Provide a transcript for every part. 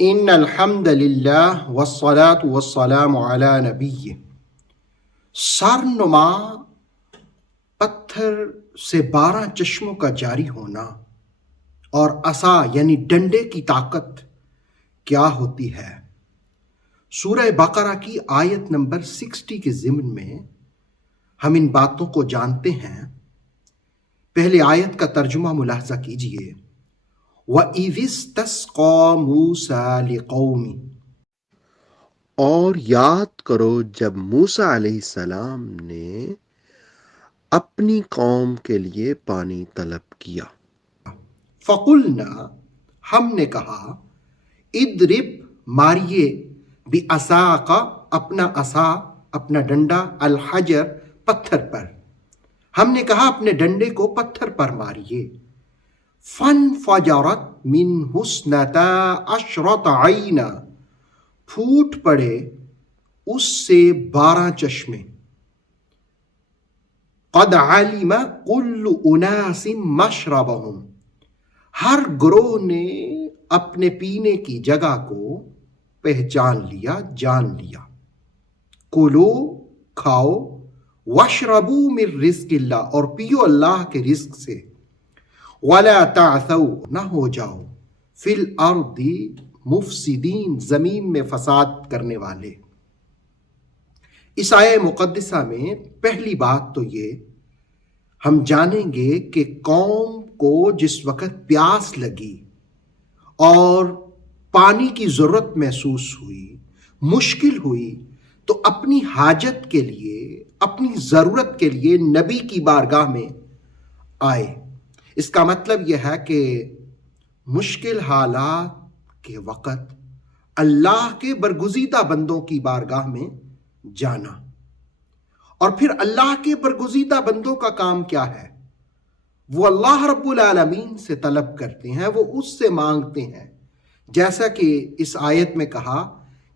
ان الحمد للہ والصلاة والسلام علی نبی. سرنما پتھر سے 12 چشموں کا جاری ہونا اور عصا یعنی ڈنڈے کی طاقت کیا ہوتی ہے. سورہ بقرہ کی آیت نمبر 60 کے ضمن میں ہم ان باتوں کو جانتے ہیں. پہلے آیت کا ترجمہ ملاحظہ کیجئے. وَإِذِ اسْتَسْقَىٰ مُوسَىٰ لِقَوْمِهِ، اور یاد کرو جب موسیٰ علیہ السلام نے اپنی قوم کے لیے پانی طلب کیا. فَقُلْنَا، ہم نے کہا، اِضْرِبْ، ماریے، بِعَصَاكَ، اپنا عصا، اپنا ڈنڈا، الحجر، پتھر پر. ہم نے کہا اپنے ڈنڈے کو پتھر پر ماریے. فَانْفَجَرَتْ مِنْهُ اثْنَتَا عَشْرَةَ عَيْنًا، پھوٹ پڑے اس سے 12 چشمے. قَدْ عَلِمَ كُلُّ أُنَاسٍ مَشْرَبَهُمْ، ہر گروہ نے اپنے پینے کی جگہ کو پہچان لیا، جان لیا. کلو، کھاؤ، واشربوا من رزق اللہ، اور پیو اللہ کے رزق سے. وَلَا تَعْثَوْا، نہ ہو جاؤ، فِي الْأَرْضِ مُفْسِدِينَ، زمین میں فساد کرنے والے. اس آیہ مقدسہ میں پہلی بات تو یہ ہم جانیں گے کہ قوم کو جس وقت پیاس لگی اور پانی کی ضرورت محسوس ہوئی، مشکل ہوئی، تو اپنی حاجت کے لیے، اپنی ضرورت کے لیے نبی کی بارگاہ میں آئے. اس کا مطلب یہ ہے کہ مشکل حالات کے وقت اللہ کے برگزیدہ بندوں کی بارگاہ میں جانا. اور پھر اللہ کے برگزیدہ بندوں کا کام کیا ہے؟ وہ اللہ رب العالمین سے طلب کرتے ہیں، وہ اس سے مانگتے ہیں. جیسا کہ اس آیت میں کہا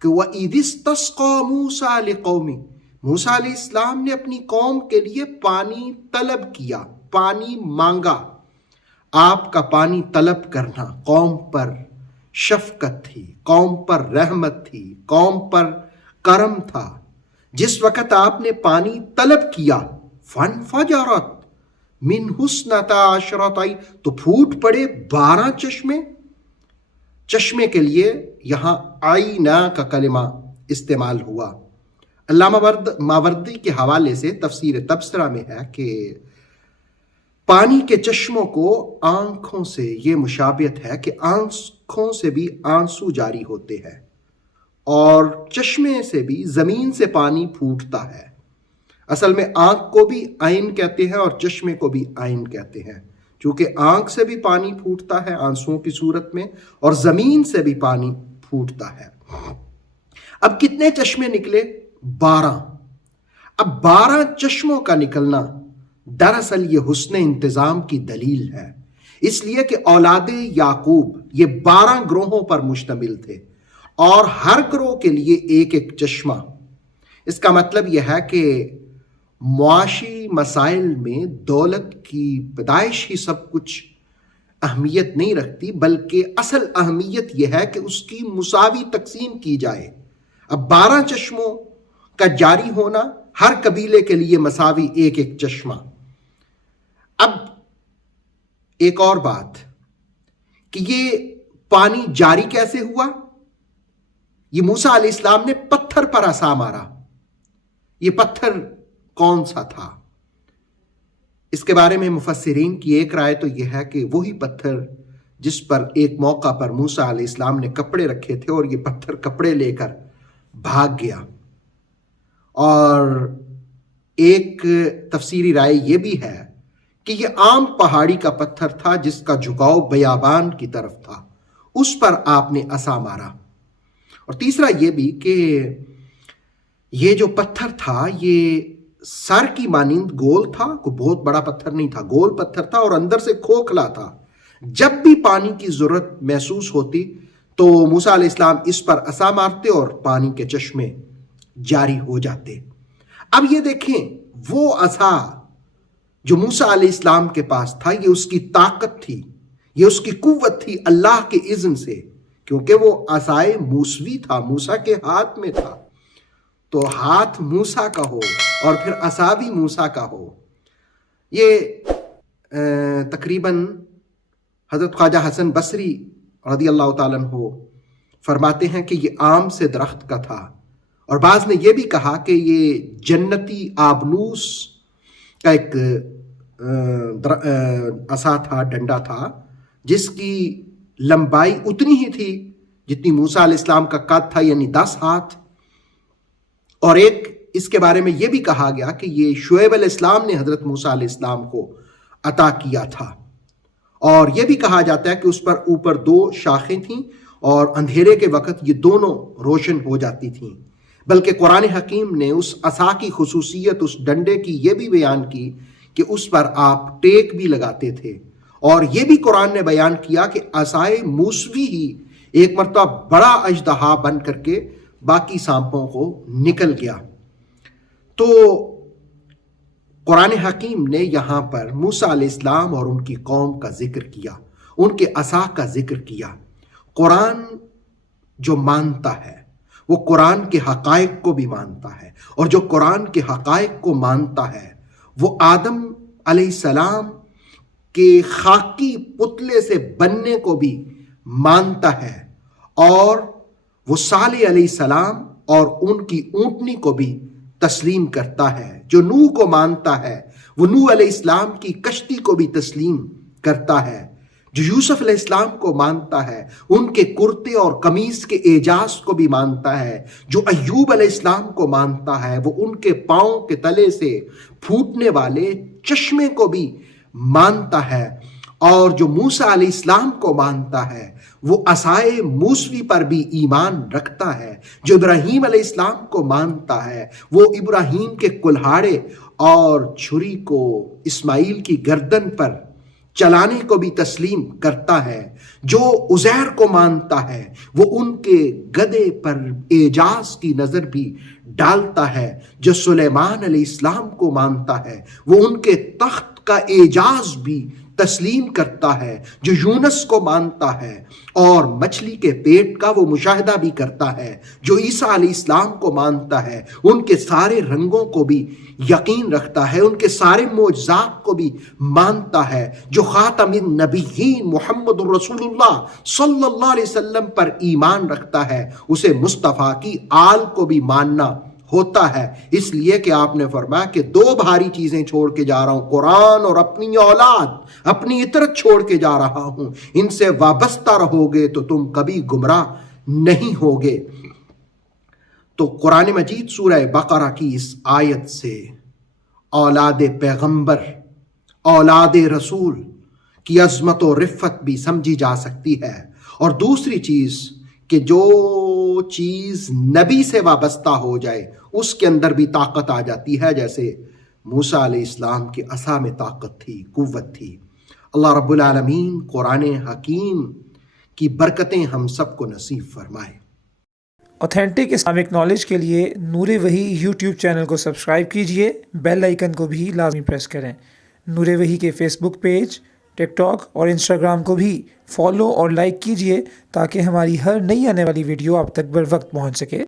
کہ وَإِذِ اسْتَسْقَىٰ مُوسَىٰ لِقَوْمِهِ، موسیٰ علیہ السلام نے اپنی قوم کے لیے پانی طلب کیا، پانی مانگا. آپ کا پانی طلب کرنا قوم پر شفقت تھی، قوم پر رحمت تھی، قوم پر کرم تھا. جس وقت آپ نے پانی طلب کیا، فَانْفَجَرَتْ مِنْهُ اثْنَتَا عَشْرَةَ عَيْنًا، تو پھوٹ پڑے 12 چشمے. چشمے کے لیے یہاں عینا کا کلمہ استعمال ہوا. علامہ ماوردی کے حوالے سے تفسیر تبصرہ میں ہے کہ پانی کے چشموں کو آنکھوں سے یہ مشابہت ہے کہ آنکھوں سے بھی آنسو جاری ہوتے ہیں اور چشمے سے بھی، زمین سے پانی پھوٹتا ہے. اصل میں آنکھ کو بھی عین کہتے ہیں اور چشمے کو بھی عین کہتے ہیں، چونکہ آنکھ سے بھی پانی پھوٹتا ہے آنسوؤں کی صورت میں، اور زمین سے بھی پانی پھوٹتا ہے. اب کتنے چشمے نکلے؟ 12. اب 12 چشموں کا نکلنا دراصل یہ حسن انتظام کی دلیل ہے، اس لیے کہ اولاد یعقوب یہ 12 گروہوں پر مشتمل تھے اور ہر گروہ کے لیے ایک ایک چشمہ. اس کا مطلب یہ ہے کہ معاشی مسائل میں دولت کی پیدائش ہی سب کچھ اہمیت نہیں رکھتی، بلکہ اصل اہمیت یہ ہے کہ اس کی مساوی تقسیم کی جائے. اب 12 چشموں کا جاری ہونا، ہر قبیلے کے لیے مساوی ایک ایک چشمہ. اب ایک اور بات کہ یہ پانی جاری کیسے ہوا؟ یہ موسیٰ علیہ السلام نے پتھر پر عصا مارا. یہ پتھر کون سا تھا؟ اس کے بارے میں مفسرین کی ایک رائے تو یہ ہے کہ وہی پتھر جس پر ایک موقع پر موسیٰ علیہ السلام نے کپڑے رکھے تھے اور یہ پتھر کپڑے لے کر بھاگ گیا. اور ایک تفسیری رائے یہ بھی ہے کہ یہ عام پہاڑی کا پتھر تھا جس کا جھکاؤ بیابان کی طرف تھا، اس پر آپ نے عصا مارا. اور تیسرا یہ بھی کہ یہ جو پتھر تھا یہ سر کی مانند گول تھا، کوئی بہت بڑا پتھر نہیں تھا، گول پتھر تھا اور اندر سے کھوکھلا تھا. جب بھی پانی کی ضرورت محسوس ہوتی تو موسیٰ علیہ السلام اس پر عصا مارتے اور پانی کے چشمے جاری ہو جاتے. اب یہ دیکھیں، وہ عصا جو موسیٰ علیہ السلام کے پاس تھا، یہ اس کی طاقت تھی، یہ اس کی قوت تھی اللہ کے اذن سے کیونکہ وہ عصائے موسوی تھا، موسیٰ کے ہاتھ میں تھا، تو ہاتھ موسیٰ کا ہو اور پھر عصا بھی موسیٰ کا ہو۔ یہ تقریباً حضرت خواجہ حسن بصری رضی اللہ تعالیٰ عنہ فرماتے ہیں کہ یہ آم سے درخت کا تھا، اور بعض نے یہ بھی کہا کہ یہ جنتی آبنوس کا ایک عصا تھا، ڈنڈا تھا، جس کی لمبائی اتنی ہی تھی جتنی موسیٰ علیہ السلام کا قد تھا، یعنی 10 ہاتھ۔ اور ایک اس کے بارے میں یہ بھی کہا گیا کہ یہ شعیب علیہ السلام نے حضرت موسیٰ علیہ السلام کو عطا کیا تھا، اور یہ بھی کہا جاتا ہے کہ اس پر اوپر 2 شاخیں تھیں اور اندھیرے کے وقت یہ دونوں روشن ہو جاتی تھیں۔ بلکہ قرآن حکیم نے اس عصا کی خصوصیت، اس ڈنڈے کی یہ بھی بیان کی کہ اس پر آپ ٹیک بھی لگاتے تھے، اور یہ بھی قرآن نے بیان کیا کہ عصائے موسوی ہی ایک مرتبہ بڑا اژدہا بن کر کے باقی سانپوں کو نکل گیا۔ تو قرآن حکیم نے یہاں پر موسیٰ علیہ السلام اور ان کی قوم کا ذکر کیا، ان کے عصا کا ذکر کیا۔ قرآن جو مانتا ہے وہ قرآن کے حقائق کو بھی مانتا ہے، اور جو قرآن کے حقائق کو مانتا ہے وہ آدم علیہ السلام کے خاکی پتلے سے بننے کو بھی مانتا ہے، اور وہ صالح علیہ السلام اور ان کی اونٹنی کو بھی تسلیم کرتا ہے۔ جو نوح کو مانتا ہے وہ نوح علیہ السلام کی کشتی کو بھی تسلیم کرتا ہے۔ جو یوسف علیہ السلام کو مانتا ہے ان کے کرتے اور قمیص کے اعجاز کو بھی مانتا ہے۔ جو ایوب علیہ السلام کو مانتا ہے وہ ان کے پاؤں کے تلے سے پھوٹنے والے چشمے کو بھی مانتا ہے، اور جو موسیٰ علیہ السلام کو مانتا ہے وہ عصائے موسوی پر بھی ایمان رکھتا ہے۔ جو ابراہیم علیہ السلام کو مانتا ہے وہ ابراہیم کے کلہاڑے اور چھری کو اسماعیل کی گردن پر چلانے کو بھی تسلیم کرتا ہے۔ جو عزیر کو مانتا ہے وہ ان کے گدھے پر اعجاز کی نظر بھی ڈالتا ہے۔ جو سلیمان علیہ السلام کو مانتا ہے وہ ان کے تخت کا اعجاز بھی تسلیم کرتا ہے۔ جو یونس کو مانتا ہے اور مچھلی کے پیٹ کا وہ مشاہدہ بھی کرتا ہے۔ جو عیسیٰ علیہ السلام کو مانتا ہے ان کے سارے رنگوں کو بھی یقین رکھتا ہے، ان کے سارے معجزات کو بھی مانتا ہے۔ جو خاتم النبیین محمد رسول اللہ صلی اللہ علیہ وسلم پر ایمان رکھتا ہے اسے مصطفیٰ کی آل کو بھی ماننا ہوتا ہے۔ اس لیے کہ آپ نے فرمایا کہ 2 بھاری چیزیں چھوڑ کے جا رہا ہوں، قرآن اور اپنی اولاد، اپنی عطرت چھوڑ کے جا رہا ہوں، ان سے وابستہ رہو گے تو تم کبھی گمراہ نہیں ہوگے۔ تو قرآن مجید سورہ بقرہ کی اس آیت سے اولاد پیغمبر، اولاد رسول کی عظمت و رفت بھی سمجھی جا سکتی ہے۔ اور دوسری چیز کہ جو چیز نبی سے وابستہ ہو جائے اس کے اندر بھی طاقت آ جاتی ہے، جیسے موسیٰ علیہ السلام کی عصا میں طاقت تھی، قوت تھی۔ اللہ رب العالمین قرآن حکیم کی برکتیں ہم سب کو نصیب فرمائے۔ اوتھینٹک اسلامک نالج کے لیے نور وحی یوٹیوب چینل کو سبسکرائب کیجئے، بیل آئیکن کو بھی لازمی پریس کریں۔ نور وحی کے فیس بک پیج، ٹک ٹاک اور انسٹاگرام کو بھی فالو اور لائک کیجئے تاکہ ہماری ہر نئی آنے والی ویڈیو آپ تک بر وقت پہنچ سکے۔